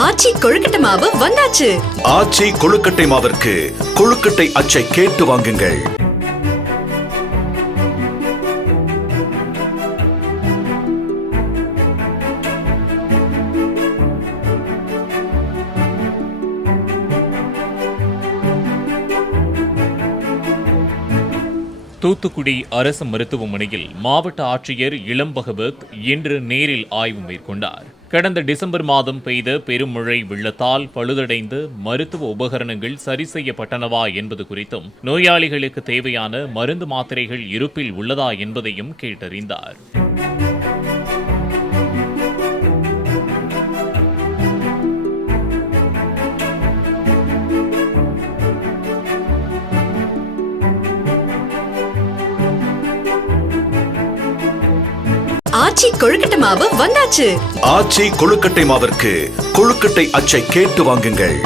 ஆச்சி கொழுக்கட்டை மாவு வந்தாச்சு. ஆச்சி கொழுக்கட்டை மாவிற்கு கொழுக்கட்டை அச்சை கேட்டு வாங்குங்கள். தூத்துக்குடி அரசு மருத்துவமனையில் மாவட்ட ஆட்சியர் இளம் பகவத் இன்று நேரில் ஆய்வு மேற்கொண்டார். கடந்த டிசம்பர் மாதம் பெய்த பெருமழை வெள்ளத்தால் பழுதடைந்து மருத்துவ உபகரணங்கள் சரி செய்யப்பட்டனவா என்பது குறித்தும் நோயாளிகளுக்கு தேவையான மருந்து மாத்திரைகள் இருப்பில் உள்ளதா என்பதையும் கேட்டறிந்தார். ஆச்சி கொழுக்கட்டை மாவு வந்தாச்சு. ஆச்சி கொழுக்கட்டை மாவிற்கு கொழுக்கட்டை அச்சை கேட்டு வாங்குங்கள்.